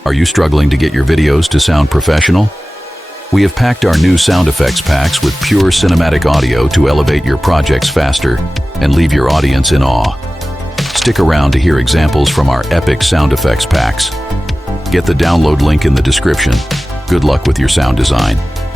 Are you struggling to get your videos to sound professional? We have packed our new sound effects packs with pure cinematic audio to elevate your projects faster and leave your audience in awe. Stick around to hear examples from our epic sound effects packs. Get the download link in the description. Good luck with your sound design.